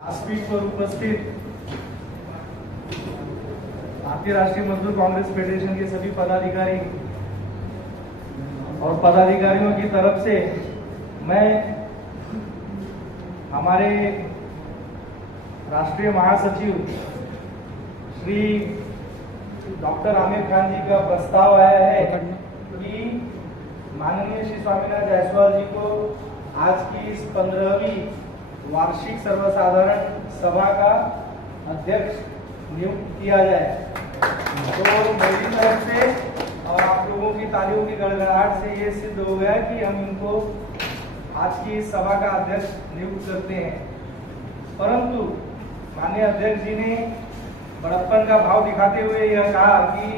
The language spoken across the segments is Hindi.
व्यासपीठ पर उपस्थित भारतीय राष्ट्रीय मजदूर कांग्रेस फेडरेशन के सभी पदाधिकारी और पदाधिकारियों की तरफ से मैं हमारे राष्ट्रीय महासचिव श्री डॉक्टर आमिर खान जी का प्रस्ताव आया है कि माननीय श्री स्वामीनाथ जायसवाल जी को आज की इस 15वीं वार्षिक सर्वसाधारण सभा का अध्यक्ष नियुक्त किया जाए। तो मेरी तरफ से और आप लोगों की तालियों की गड़गड़ाहट से ये सिद्ध हो गया कि हम इनको आज की इस सभा का अध्यक्ष नियुक्त करते हैं। परंतु माननीय अध्यक्ष जी ने बड़प्पन का भाव दिखाते हुए यह कहा कि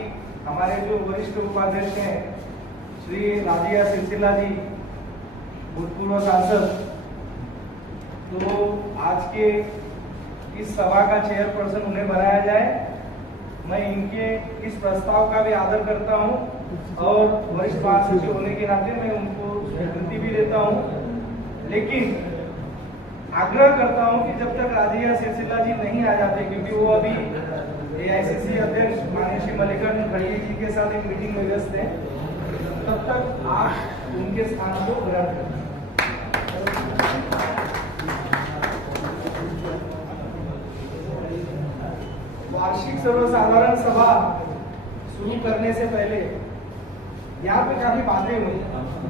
हमारे जो वरिष्ठ उपाध्यक्ष हैं श्री राजिया सिलसिला जी, भूतपूर्व सांसद, तो आज के इस सभा का चेयरपर्सन उन्हें बनाया जाए। मैं इनके इस प्रस्ताव का भी आदर करता हूं और वरिष्ठ महासचिव होने के नाते मैं उनको स्वीकृति भी देता हूं, लेकिन आग्रह करता हूं कि जब तक राजिया सिलसिला जी नहीं आ जाते, क्योंकि वो अभी AICC अध्यक्ष माननीय श्री मल्लिकार्जुन खड़गे जी के साथ एक मीटिंग में व्यस्त हैं, तब तक आप उनके स्थान को ग्रहण करें। वार्षिक सर्वसाधारण सभा शुरू करने से पहले यहाँ पे काफी बातें हुई।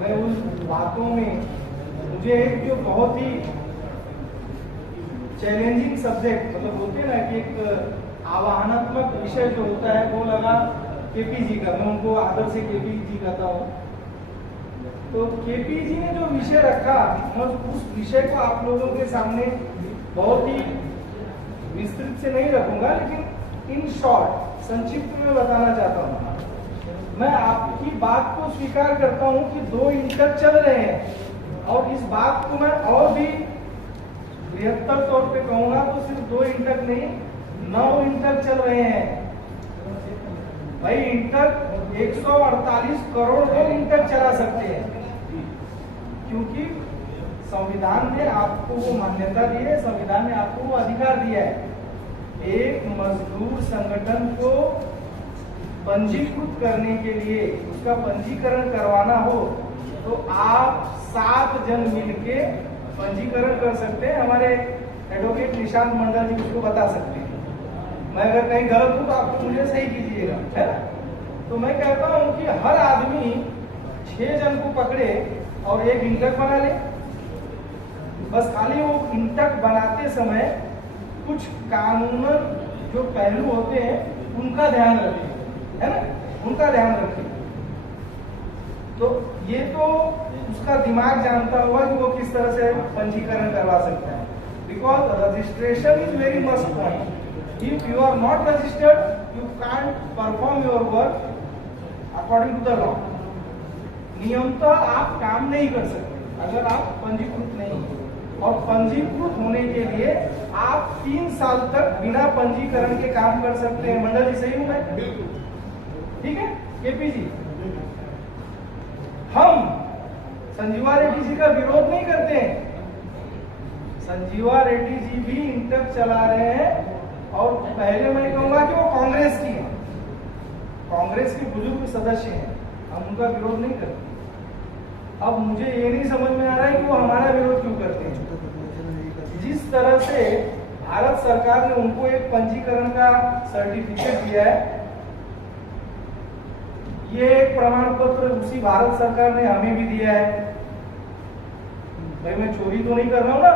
मैं उन बातों में मुझे एक जो बहुत ही चैलेंजिंग सब्जेक्ट, मतलब बोलते हैं ना कि एक आह्वानात्मक विषय जो होता है, वो लगा केपी जी का। मैं उनको आदर से केपी जी कहता हूँ। तो केपी जी ने जो विषय रखा, मैं उस विषय को आप लोगों के सामने बहुत ही विस्तृत से नहीं रखूंगा, लेकिन इन शॉर्ट संक्षिप्त में बताना चाहता हूँ। मैं आपकी बात को स्वीकार करता हूँ कि 2 इंटक चल रहे हैं, और इस बात को मैं और भी बृहत्तर तौर पे कहूंगा तो सिर्फ 2 इंटक नहीं, 9 इंटक चल रहे हैं। भाई इंटक 148 करोड़ लोग इंटक चला सकते हैं, क्योंकि संविधान ने आपको वो मान्यता दी है, संविधान ने आपको वो अधिकार दिया है। एक मजदूर संगठन को पंजीकृत करने के लिए, उसका पंजीकरण करवाना हो तो आप 7 जन मिलके पंजीकरण कर सकते हैं। हमारे एडवोकेट निशांत मंडल जी उसको बता सकते हैं। मैं अगर कहीं गलत हूं तो आप मुझे सही कीजिएगा, है ना। तो मैं कहता हूं कि हर आदमी 6 जन को पकड़े और एक इंटक बना ले। बस खाली वो इंटक बनाते समय कुछ कानूनन जो पहलू होते हैं उनका ध्यान रखें, है ना, उनका ध्यान रखें। तो ये तो उसका दिमाग जानता होगा कि वो किस तरह से पंजीकरण करवा सकता है, because registration is very must point. If you are not registered you can't perform your work according to the law. नियमतः आप काम नहीं कर सकते अगर आप पंजीकृत नहीं हो, और पंजीकृत होने के लिए आप 3 साल तक बिना पंजीकरण के काम कर सकते हैं। मंडल जी, सही हूं मैं? बिल्कुल ठीक है। केपी जी, हम संजीवा रेड्डी जी का विरोध नहीं करते हैं। संजीवा रेड्डी जी भी इंटक चला रहे हैं, और पहले मैं कहूंगा कि वो कांग्रेस की है, कांग्रेस के बुजुर्ग सदस्य हैं, हम उनका विरोध नहीं करते। अब मुझे ये नहीं समझ में आ रहा है कि वो हमारा विरोध क्यों करते हैं। जिस तरह से भारत सरकार ने उनको एक पंजीकरण का सर्टिफिकेट दिया है, ये एक प्रमाण पत्र उसी भारत सरकार ने हमें भी दिया है। भाई मैं चोरी तो नहीं कर रहा हूं ना,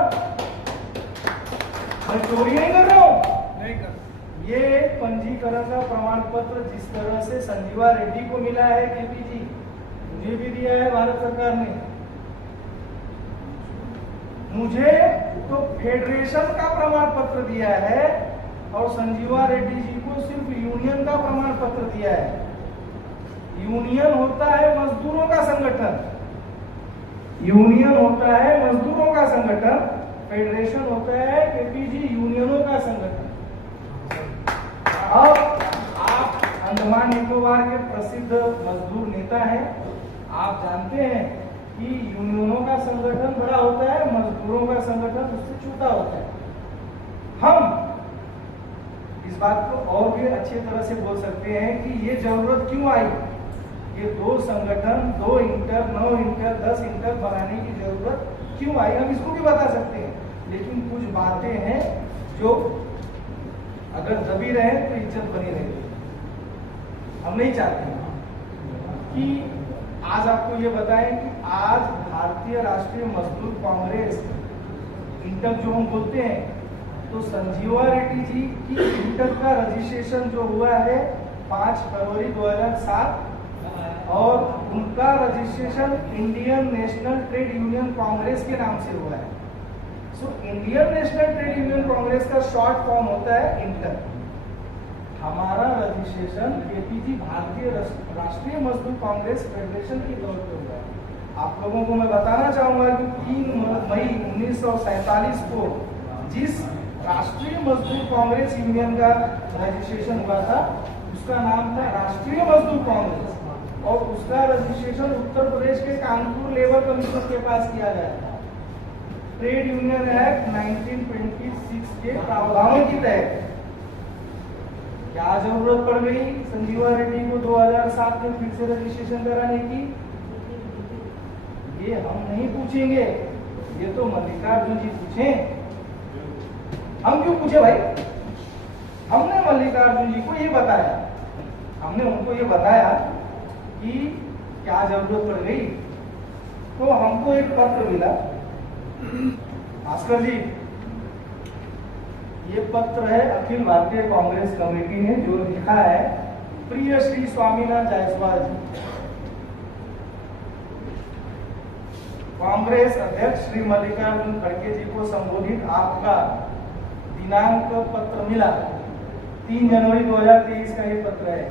मैं चोरी नहीं कर रहा हूं, नहीं कर। ये पंजीकरण का प्रमाण पत्र जिस तरह से संजीवा रेड्डी को मिला है, केपी जी, मुझे भी दिया है भारत सरकार ने। मुझे तो फेडरेशन का प्रमाण पत्र दिया है, और संजीवा रेड्डी जी को सिर्फ यूनियन का प्रमाण पत्र दिया है। यूनियन होता है मजदूरों का संगठन, यूनियन होता है मजदूरों का संगठन, फेडरेशन होता है केपी जी यूनियनों का संगठन। अब आप अंडमान निकोबार के प्रसिद्ध मजदूर नेता हैं, आप जानते हैं कि यूनियनों का संगठन बड़ा होता है, मजदूरों का संगठन उससे छोटा होता है। बात को और भी अच्छी तरह से बोल सकते हैं कि ये जरूरत क्यों आई, ये 2 संगठन, 2 इंटर, 9 इंटर, 10 इंटर बनाने की जरूरत क्यों आई, हम इसको भी बता सकते हैं। लेकिन कुछ बातें हैं जो अगर दबी रहे तो इज्जत बनी रहेगी। हम नहीं चाहते कि आज आपको ये बताएं कि आज भारतीय राष्ट्रीय मजदूर कांग्रेस इंटर जो हम बोलते हैं, तो संजीवा रेड्डी जी की इंटर का रजिस्ट्रेशन जो हुआ है 5 फरवरी 2007 और उनका registration Indian national trade union Congress के नाम से हुआ है। So Indian national trade union Congress का शॉर्ट फॉर्म होता है इंटर। हमारा रजिस्ट्रेशन केपीजी भारतीय राष्ट्रीय मजदूर कांग्रेस फेडरेशन के तौर पर हुआ है। आप लोगों को मैं बताना चाहूंगा कि 3 मई 1947 को जिस राष्ट्रीय मजदूर कांग्रेस यूनियन का रजिस्ट्रेशन हुआ था उसका नाम था राष्ट्रीय मजदूर कांग्रेस और उसका रजिस्ट्रेशन उत्तर प्रदेश के कानपुर लेबर कमीशन के पास किया गया था। ट्रेड यूनियन एक्ट 1926 के प्रावधानों के तहत क्या जरूरत पड़ गई संजीवा रेड्डी को 2007 में फिर से रजिस्ट्रेशन कराने की, ये हम नहीं पूछेंगे, ये तो मल्लिकार्जुन जी पूछें। हम क्यों पूछे भाई? हमने मल्लिकार्जुन जी को ये बताया, हमने उनको ये बताया कि क्या जरूरत पड़ गई, तो हमको एक पत्र मिला। भास्कर जी, ये पत्र है अखिल भारतीय कांग्रेस कमेटी ने जो लिखा है, प्रिय श्री स्वामीनाथ जायसवाल जी, कांग्रेस अध्यक्ष श्री मल्लिकार्जुन खड़गे जी को संबोधित आपका दिनांक पत्र मिला 3 जनवरी 2023 का ये पत्र है।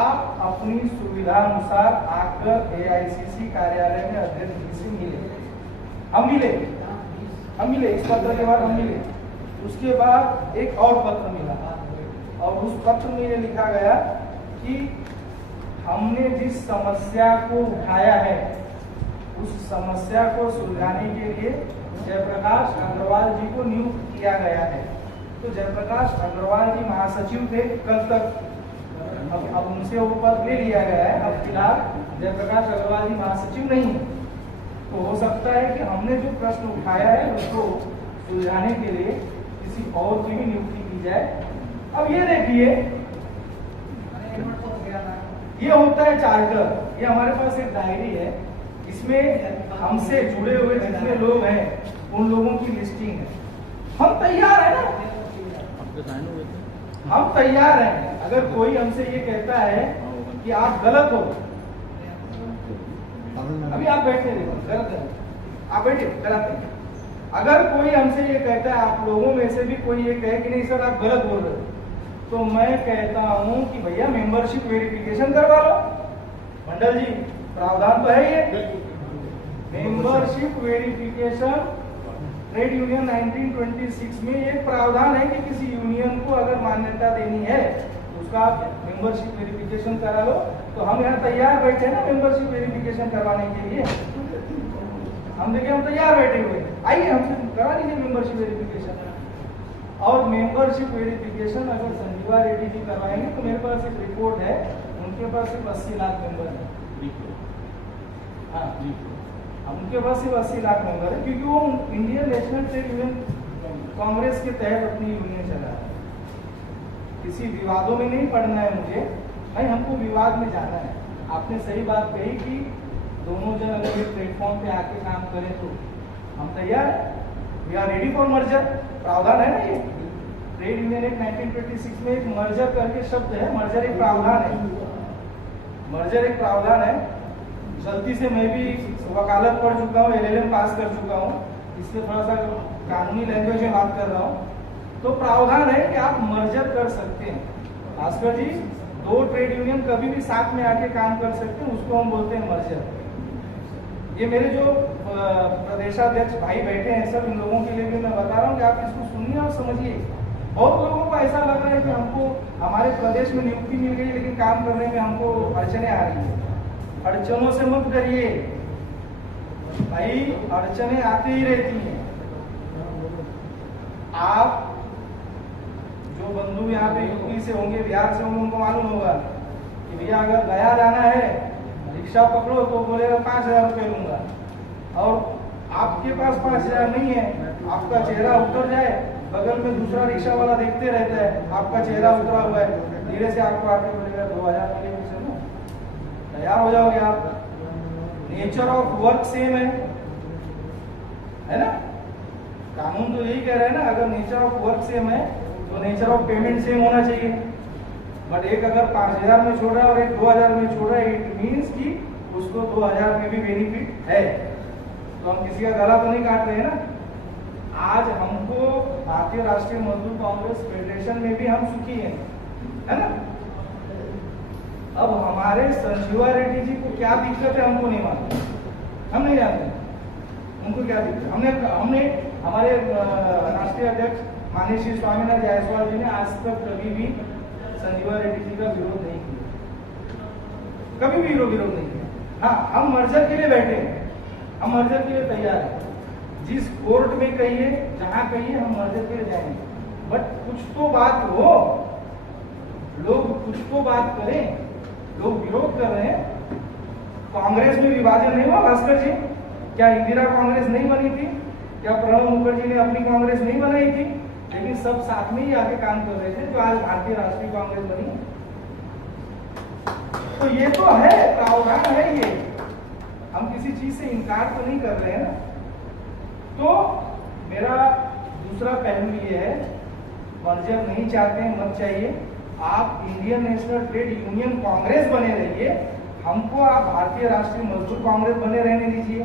आप अपनी सुविधा अनुसार आकर एआईसीसी कार्यालय में अध्यक्ष जी से मिले। हम मिले, इस पत्र के बाद हम मिले। उसके बाद एक और पत्र मिला और उस पत्र में ये लिखा गया कि हमने जिस समस्या को उठाया है उस समस्या को सुलझाने के लिए जयप्रकाश अग्रवाल जी को नियुक्त किया गया है। तो जयप्रकाश अग्रवाल जी महासचिव थे कल तक, अब उनसे वो पद ले लिया गया है। अब फिलहाल जयप्रकाश अग्रवाल जी महासचिव नहीं है, तो हो सकता है कि हमने जो प्रश्न उठाया है उसको सुलझाने के लिए किसी और की भी नियुक्ति की जाए। अब ये देखिए, ये होता है चार्टर, ये हमारे पास एक डायरी है, इसमें हमसे जुड़े हुए जितने लोग हैं उन लोगों की लिस्टिंग है। हम तैयार है ना, हम तैयार हैं। अगर कोई हमसे ये कहता है कि आप गलत हो, अभी आप बैठे देखो, गलत है, आप बैठे गलत है। अगर कोई हमसे ये कहता है, आप लोगों में से भी कोई ये कहे कि नहीं सर आप गलत बोल रहे हो, तो मैं कहता हूं कि भैया मेंबरशिप वेरिफिकेशन करवा लो। मंडल जी, प्रावधान तो है ये, मेंबरशिप वेरिफिकेशन ट्रेड यूनियन 1926 में एक प्रावधान है कि किसी यूनियन को अगर मान्यता देनी है तो उसका आप मेंबरशिप वेरिफिकेशन करा लो। तो हम यहाँ तैयार बैठे हैं ना मेंबरशिप वेरिफिकेशन करवाने के लिए। हम देखिए हम तैयार बैठे हुए, आइए हमसे करा लीजिए मेंबरशिप वेरिफिकेशन। और मेंबरशिप वेरिफिकेशन अगर संजीवा रेड्डी जी करवाएंगे तो मेरे पास एक रिपोर्ट है, उनके पास सिर्फ 80 लाख मेंबर है। हाँ, उनके पास सिर्फ 80 लाख मेंबर है, क्योंकि वो Indian national trade union Congress के तहत अपनी यूनियन चला है। किसी विवादों में नहीं पड़ना है मुझे, भाई हमको विवाद में जाना है। आपने सही बात कही कि दोनों जन अगर एक प्लेटफॉर्म पे आके काम करें तो हम तैयार है, we are ready for merger. प्रावधान है ना ये ट्रेड यूनियन एक्ट 1926 में एक मर्जर करके शब्द है, मर्जर एक प्रावधान है, मर्जर एक प्रावधान है। गलती से मैं भी वकालत पढ़ चुका हूँ, LLM पास कर चुका हूँ, इसलिए थोड़ा सा कानूनी लैंग्वेज में बात कर रहा हूँ। तो प्रावधान है कि आप मर्जर कर सकते हैं। भास्कर जी, 2 ट्रेड यूनियन कभी भी साथ में आके काम कर सकते हैं, उसको हम बोलते हैं मर्जर। ये मेरे जो प्रदेशाध्यक्ष भाई बैठे हैं सब, इन लोगों के लिए भी मैं बता रहा हूँ कि आप इसको सुनिए और समझिए। बहुत लोगों को ऐसा लग रहा है कि हमको हमारे प्रदेश में नियुक्ति मिल गई लेकिन काम करने में हमको अड़चने आ रही है। अड़चनों से मत डरिए भाई, अड़चने आती ही रहती हैं। आप जो बंधु यहाँ पे यूपी से होंगे, बिहार से होंगे, उनको मालूम होगा कि भैया अगर गया जाना है रिक्शा पकड़ो तो बोलेगा 5,000 रुपये लूंगा, और आपके पास 5,000 नहीं है, आपका चेहरा उतर जाए, बगल में दूसरा रिक्शा वाला देखते रहता है, आपका चेहरा उतरा हुआ है, धीरे से आपको आके बोलेगा 2,000 मिलेगा, चलो तैयार हो जाओगे आप। नेचर ऑफ वर्क सेम है ना, कानून तो यही कह रहे हैं ना, अगर नेचर ऑफ वर्क सेम है तो नेचर ऑफ पेमेंट सेम होना चाहिए। बट एक अगर 5,000 में छोड़ रहा है और एक 2,000 में छोड़ रहा है, इट मीन्स कि उसको 2,000 में भी बेनिफिट है, तो हम किसी का गला तो नहीं काट रहे हैं ना। आज हमको भारतीय राष्ट्रीय मजदूर कांग्रेस फेडरेशन में भी हम सुखी हैं, है ना। अब हमारे संजीवा रेड्डी जी को क्या दिक्कत है हमको नहीं मालूम, हम नहीं जानते उनको क्या दिक्कत। हमने हमारे राष्ट्रीय अध्यक्ष माननीय श्री स्वामीनाथ जायसवाल जी ने आज तक कभी भी संजीवा रेड्डी जी का विरोध नहीं किया, कभी भी विरोध नहीं किया। हाँ, हम मर्जर के लिए बैठे हैं, हम मर्जर के लिए तैयार हैं, जिस कोर्ट में कहिए, जहां कहिए, हम मर्जर के लिए जाएंगे। बट कुछ तो बात हो, लोग कुछ तो बात करें। लोग विरोध कर रहे हैं, कांग्रेस में विभाजन नहीं हुआ भास्कर जी? क्या इंदिरा कांग्रेस नहीं बनी थी? क्या प्रणब मुखर्जी ने अपनी कांग्रेस नहीं बनाई थी? लेकिन सब साथ में ही आके काम कर रहे थे, जो आज भारतीय राष्ट्रीय कांग्रेस बनी। तो ये तो है, प्रावधान है ये, हम किसी चीज से इनकार तो नहीं कर रहे हैं ना। तो मेरा दूसरा पहलू ये है, मर्जर नहीं चाहते हैं, मत चाहिए, आप Indian national trade union Congress बने रहिए, हमको आप भारतीय राष्ट्रीय मजदूर कांग्रेस बने रहने दीजिए।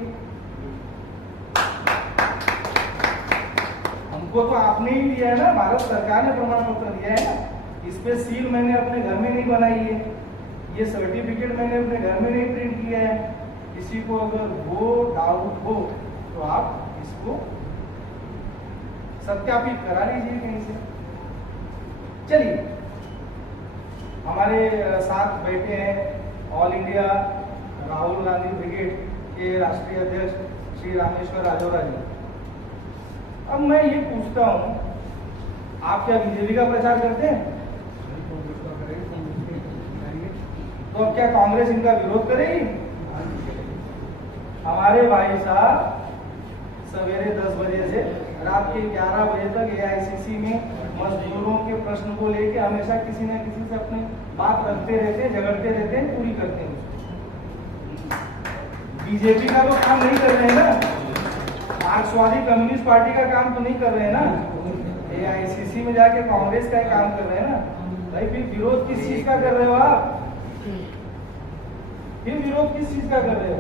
हमको तो आपने ही दिया है ना, भारत सरकार ने प्रमाण पत्र दिया है ना, इस पे सील मैंने अपने घर में नहीं बनाई है, ये सर्टिफिकेट मैंने अपने घर में नहीं प्रिंट किया है। किसी को अगर वो डाउट हो तो आप इसको सत्यापित करा लीजिए कहीं से। चलिए, हमारे साथ बैठे हैं all India Rahul Gandhi brigade के राष्ट्रीय अध्यक्ष श्री रामेश्वर राजौरा जी। अब मैं ये पूछता हूं, आप क्या बीजेपी का प्रचार करते हैं? तो अब क्या कांग्रेस इनका विरोध करेगी? हमारे भाई साहब सवेरे 10 बजे से रात के 11 बजे तक एआईसीसी में मजदूरों के प्रश्न को लेके हमेशा किसी न किसी से अपनी बात रखते रहते हैं, झगड़ते रहते हैं, पूरी करते हैं। बीजेपी का तो काम नहीं कर रहे हैं ना, मार्क्सवादी कम्युनिस्ट पार्टी का काम तो नहीं कर रहे हैं ना, एआईसीसी में जाके कांग्रेस का काम कर रहे हैं ना। भाई फिर विरोध किस चीज का कर रहे हो आप? फिर विरोध किस चीज का कर रहे हो?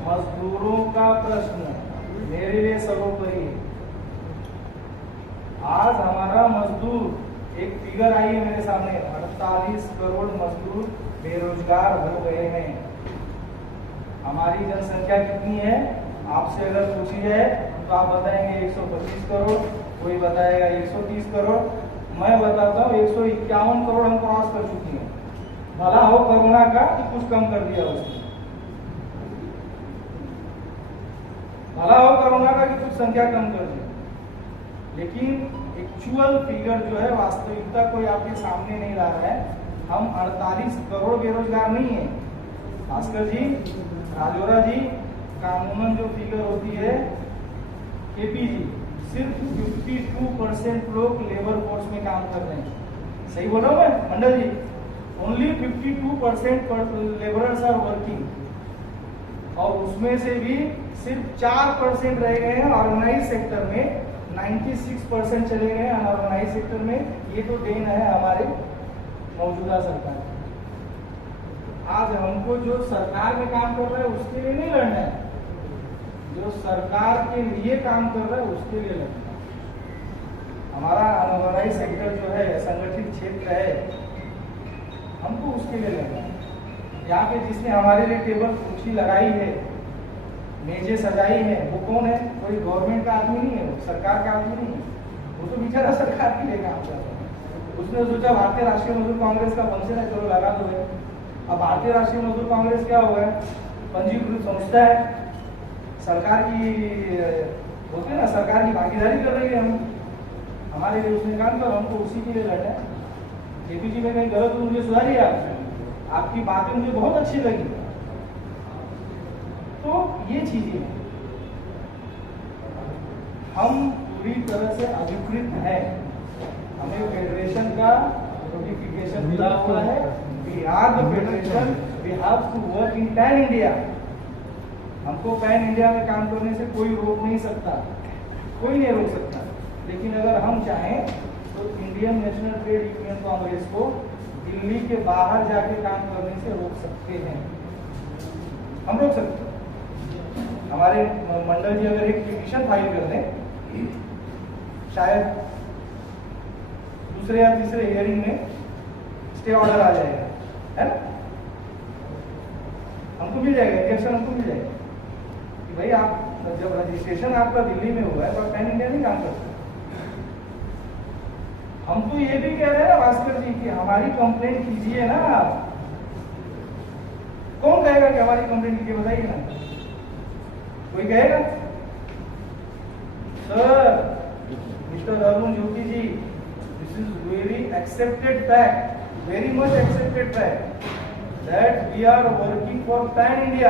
मजदूरों का प्रश्न मेरे लिए सर्वोपरि है। आज हमारा मजदूर, एक फिगर आई है मेरे सामने, 48 करोड़ मजदूर बेरोजगार हो गए हैं। हमारी जनसंख्या कितनी है आपसे अगर पूछी जाए तो आप बताएंगे 125 करोड़, कोई बताएगा 130 करोड़, मैं बताता हूँ 151 करोड़ हम क्रॉस कर चुकी हैं। भला हो कोरोना का कि कुछ कम कर दिया उसने, भला हो कोरोना का कि कुछ संख्या कम कर दी, लेकिन एक्चुअल फिगर जो है, वास्तविकता कोई आपके सामने नहीं ला रहा है। हम 48 करोड़ बेरोजगार नहीं है भास्कर जी, राजौरा जी। कानूनन जो फिगर होती है केपी जी, सिर्फ 52% लोग लेबर फोर्स में काम कर रहे हैं। सही बोल रहा हूँ मैं मंडल जी? ओनली 52% लेबरर्स आर वर्किंग, और उसमें से भी सिर्फ 4% रह गए हैं ऑर्गेनाइज सेक्टर में, 96% चले गए हैं अनऑर्गेनाइज सेक्टर में। ये तो देन है हमारे मौजूदा सरकार। आज हमको जो सरकार में काम कर रहा है उसके लिए नहीं लड़ना है, जो सरकार के लिए काम कर रहा है उसके लिए लड़ना है। हमारा अनऑर्गेनाइज सेक्टर जो है, संगठित क्षेत्र है, हमको उसके लिए लड़ना है। यहाँ पे जिसने हमारे लिए टेबल कुर्सी लगाई है, मेजे सजाई है, वो कौन है? कोई गवर्नमेंट का आदमी नहीं है, वो सरकार का आदमी नहीं है, वो तो बेचारा सरकार के लिए काम कर रहा है। उसने सोचा भारतीय राष्ट्रीय मजदूर कांग्रेस का फंक्शन है, चलो लगा दो है। अब भारतीय राष्ट्रीय मजदूर कांग्रेस क्या होगा? पंजीकृत संस्था है, सरकार की होती है ना, सरकार की भागीदारी कर रही है हम। हमारे लिए उसने काम करो, हमको उसी के लिए लड़ना है। जेपीजी में कहीं गलत हो मुझे सुधारिए, आपकी बातें मुझे बहुत अच्छी लगी। तो ये चीजें हैं, हम पूरी तरह से अधिकृत है, हमें फेडरेशन का नोटिफिकेशन मिला हुआ है। We are the federation, we have to work in pan India. हमको पैन इंडिया में काम करने से कोई रोक नहीं सकता, कोई नहीं रोक सकता। लेकिन अगर हम चाहें तो Indian national trade union Congress को दिल्ली के बाहर जाके काम करने से रोक सकते हैं, हम रोक सकते हैं। हमारे मंडल जी अगर एक पिटीशन फाइल कर दें, शायद दूसरे या तीसरे हियरिंग में स्टे ऑर्डर आ जाएगा, है ना? हमको मिल जाएगा, इंजेक्शन हमको मिल जाएगा कि भाई आप जब रजिस्ट्रेशन आपका दिल्ली में हुआ है तो आप पैन इंडिया नहीं काम करते। हम तो ये भी कह रहे हैं ना भास्कर जी कि हमारी कंप्लेंट कीजिए ना। कौन कहेगा कि हमारी कंप्लेंट कीजिए, बताइए ना, कोई कहेगा? Sir, mister Arun Jyoti ji, this is very accepted fact, very much accepted fact that we are working for pan India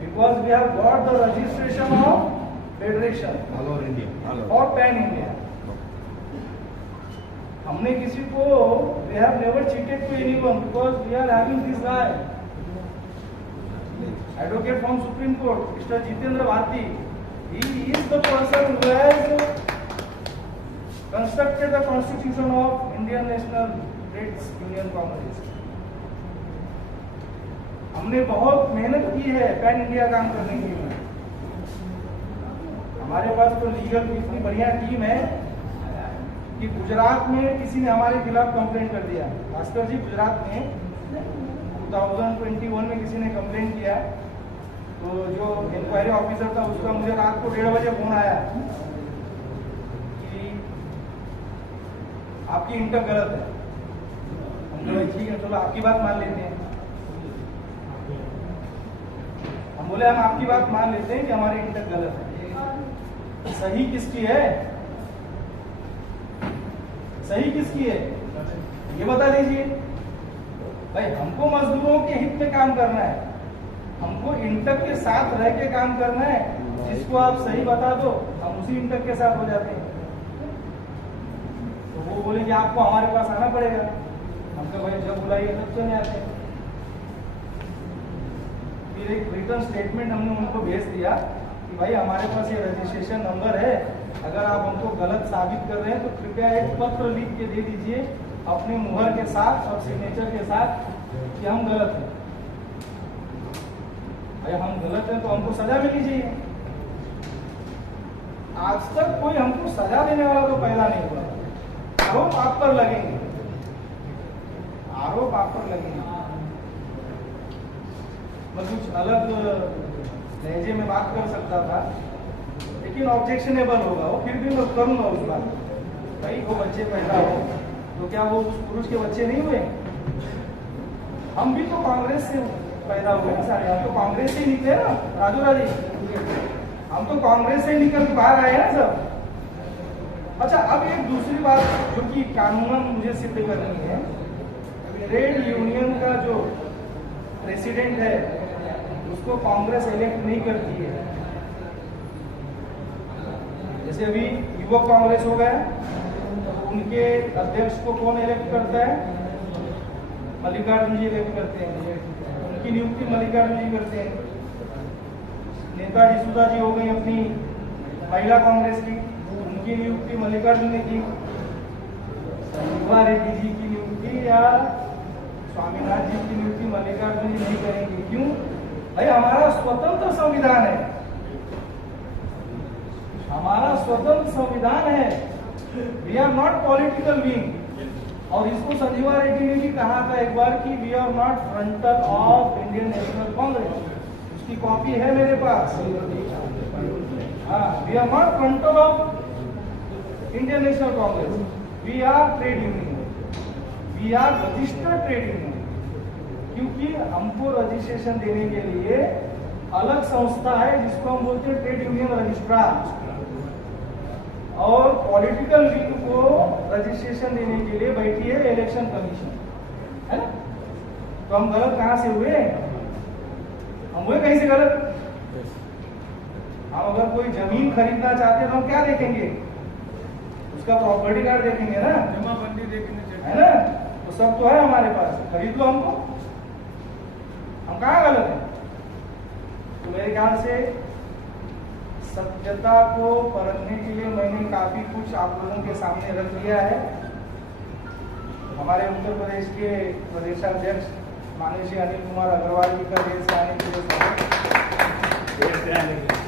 because we have got the registration of federation all over India or pan India. हमने किसी को we have never cheated to anyone because we are having this guy advocate from Supreme Court, Mr. Jitendra Bharti. He is the person who has constructed the constitution of Indian National Trade Union Congress. हमने बहुत मेहनत की है पैन इंडिया काम करने के लिए। हमारे पास तो लीगल इतनी बढ़िया टीम है कि गुजरात में किसी ने हमारे खिलाफ कंप्लेंट कर दिया। भास्कर जी, गुजरात में 2021 में किसी ने कंप्लेंट किया, तो जो इंक्वायरी ऑफिसर था उसका मुझे रात को 1:30 बजे फोन आया कि आपकी इंटर गलत है। हम बोले ठीक है, चलो आपकी बात मान लेते हैं। हम बोले हम आपकी बात मान लेते हैं कि हमारी इंटर गलत है। सही किसकी है? सही किसकी है ये बता दीजिए भाई। हमको मजदूरों के हित में काम करना है, हमको इंटक के साथ रह के काम करना है। जिसको आप सही बता दो हम उसी इंटक के साथ हो जाते हैं। तो वो बोले कि आपको हमारे पास आना पड़ेगा। हमको भाई जब बुलाइए तब चले आते हैं। फिर एक रिटर्न स्टेटमेंट हमने उनको भेज दिया कि भाई हमारे पास ये रजिस्ट्रेशन नंबर है, अगर आप हमको गलत साबित कर रहे हैं तो कृपया एक पत्र लिख के दे दीजिए अपने मुहर के साथ और सिग्नेचर के साथ कि हम गलत हैं। भाई हम गलत हैं तो हमको सजा मिलनी चाहिए। आज तक कोई हमको सजा देने वाला तो पहला नहीं हुआ। आरोप आप पर लगेंगे, आरोप आप पर लगेंगे। मैं कुछ अलग लहजे में बात कर सकता था लेकिन ऑब्जेक्शनेबल होगा वो, फिर भी मैं करूंगा उस बात। भाई वो बच्चे पैदा हो तो क्या वो उस पुरुष के बच्चे नहीं हुए? हम भी तो कांग्रेस से पैदा हुए ना सारे, हम तो कांग्रेस से ही निकले ना राजू राजी, हम तो कांग्रेस से निकल के बाहर आए हैं सब। अच्छा, अब एक दूसरी बात जो कि कानूनन मुझे सिद्ध करनी है, ट्रेड यूनियन का जो प्रेसिडेंट है उसको कांग्रेस इलेक्ट नहीं करती है। जैसे अभी युवक कांग्रेस हो गया, उनके अध्यक्ष को कौन इलेक्ट करता है? मल्लिकार्जुन जी इलेक्ट करते हैं, उनकी नियुक्ति मल्लिकार्जुन जी करते हैं। नेता डिसूजा जी हो गई अपनी महिला कांग्रेस की, उनकी नियुक्ति मल्लिकार्जुन ने की। संजीवा रेड्डी जी की नियुक्ति या स्वामीनाथ जी की नियुक्ति मल्लिकार्जुन जी नहीं करेंगे। क्यों? भाई हमारा स्वतंत्र संविधान है, हमारा स्वतंत्र संविधान है। We are not political being. और इसको संजीवा रेड्डी ने भी कहा था एक बार कि we are not frontal of Indian National Congress. उसकी कॉपी है मेरे पास। हाँ, we are not frontal of Indian National Congress, we are trade union, we are registered trade union. क्योंकि हमको रजिस्ट्रेशन देने के लिए अलग संस्था है जिसको हम बोलते हैं ट्रेड यूनियन रजिस्ट्रार। और पॉलिटिकल विंग को रजिस्ट्रेशन देने के लिए बैठी है इलेक्शन कमीशन, है ना? तो हम गलत कहां से हुए? हम हुए कहीं से गलत? हम अगर कोई जमीन खरीदना चाहते हैं तो हम क्या देखेंगे? उसका प्रॉपर्टी कार्ड देखेंगे ना, जमाबंदी देखेंगे, है ना? तो सब तो है हमारे पास, खरीद लो हमको। हम कहाँ गलत हैं? तो मेरे ख्याल से सत्यता को परखने के लिए मैंने काफी कुछ आप लोगों के सामने रख दिया है। हमारे उत्तर प्रदेश के प्रदेशाध्यक्ष माननीय श्री अनिल कुमार अग्रवाल जी का देश से आने के लिए स्वागत।